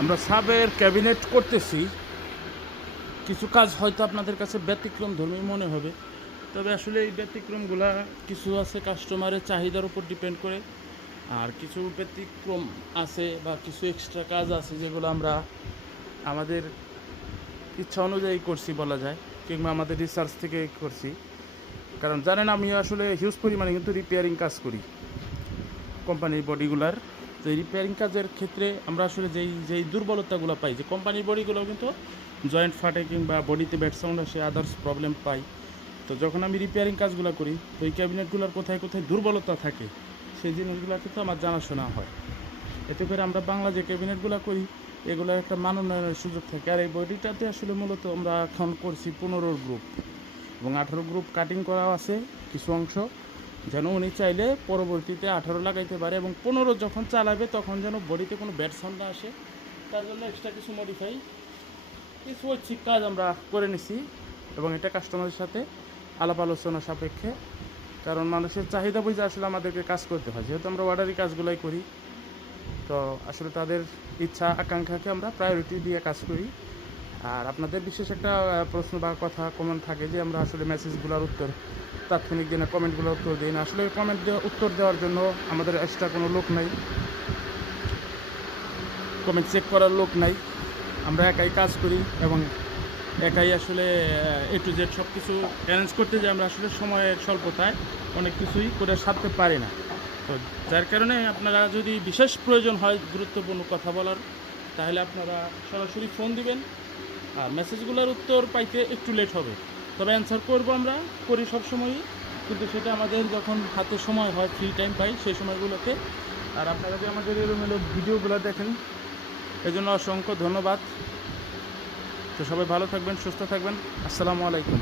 আমরা সাবের ক্যাবিনেট করতেছি। কিছু কাজ হয়তো আপনাদের কাছে ব্যতিক্রম ধর্মী মনে হবে, তবে আসলে এই ব্যতিক্রমগুলা কিছু আছে কাস্টমারের চাহিদার উপর ডিপেন্ড করে, আর কিছু ব্যতিক্রম আছে বা কিছু এক্সট্রা কাজ আছে যেগুলো আমরা আমাদের ইচ্ছা অনুযায়ী করছি বলা যায়, কিংবা আমাদের রিসার্চ থেকে করছি। কারণ জানেন আমি আসলে হিউজ পরিমাণে কিন্তু রিপেয়ারিং কাজ করি কোম্পানির বডিগুলার। তো এই রিপেয়ারিং কাজের ক্ষেত্রে আমরা আসলে যেই দুর্বলতাগুলো পাই, যে কোম্পানির বডিগুলো কিন্তু জয়েন্ট ফাটে কিংবা বডিতে ব্যাড সাউন্ড আসে, আদার্স প্রবলেম পাই। তো যখন আমি রিপেয়ারিং কাজগুলো করি, তো এই ক্যাবিনেটগুলোর কোথায় কোথায় দুর্বলতা থাকে সেই জিনিসগুলো কিন্তু আমার জানাশোনা হয়। এতে করে আমরা বাংলা যে ক্যাবিনেটগুলো করি এগুলোর একটা মান উন্নয়নের সুযোগ থাকে। আর এই বডিটাতে আসলে মূলত আমরা এখন করছি 15 গ্রুপ এবং 18 গ্রুপ কাটিং করা আছে কিছু অংশ, যেন উনি চাইলে পরবর্তীতে 18 লাগাইতে পারে এবং 15 যখন চালাবে তখন যেন বডিতে কোনো ব্যাড সাউন্ড না আসে, তার জন্য এক্সট্রা কিছু মডিফাই কিছু ঐচ্ছিক কাজ আমরা করে নিছি। এবং এটা কাস্টমারের সাথে আলাপ আলোচনা সাপেক্ষে, কারণ মানুষের চাহিদা বুঝে আসলে আমাদেরকে কাজ করতে হয়, যেহেতু আমরা অর্ডারি কাজগুলাই করি। তো আসলে তাদের ইচ্ছা আকাঙ্ক্ষাকে আমরা প্রায়োরিটি দিয়ে কাজ করি। আর আপনাদের বিশেষ একটা প্রশ্ন বা কথা কমেন্ট থাকে যে আমরা আসলে মেসেজগুলোর উত্তর তাৎক্ষণিক দিনে কমেন্টগুলোর উত্তর দিই না। আসলে কমেন্ট উত্তর দেওয়ার জন্য আমাদের এক্সট্রা কোনো লোক নাই, কমেন্ট চেক করার লোক নাই। আমরা একাই কাজ করি এবং একাই আসলে এ টু জেড সব কিছু অ্যারেঞ্জ করতে, যে আমরা আসলে সময়ের স্বল্পতায় অনেক কিছুই করে সারতে পারি না। তো যার কারণে আপনারা যদি বিশেষ প্রয়োজন হয় গুরুত্বপূর্ণ কথা বলার, তাহলে আপনারা সরাসরি ফোন দিবেন। আর মেসেজগুলোর উত্তর পাইতে একটু লেট হবে, তবে অ্যান্সার করবো, আমরা করি সবসময়ই, কিন্তু সেটা আমাদের যখন হাতে সময় হয়, ফ্রি টাইম পাই সেই সময়গুলোতে। আর আপনারা যদি আমাদের এলোমেলো ভিডিওগুলো দেখেন এজন্য অসংখ্য ধন্যবাদ। তো সবাই ভালো থাকবেন, সুস্থ থাকবেন। আসসালামু আলাইকুম।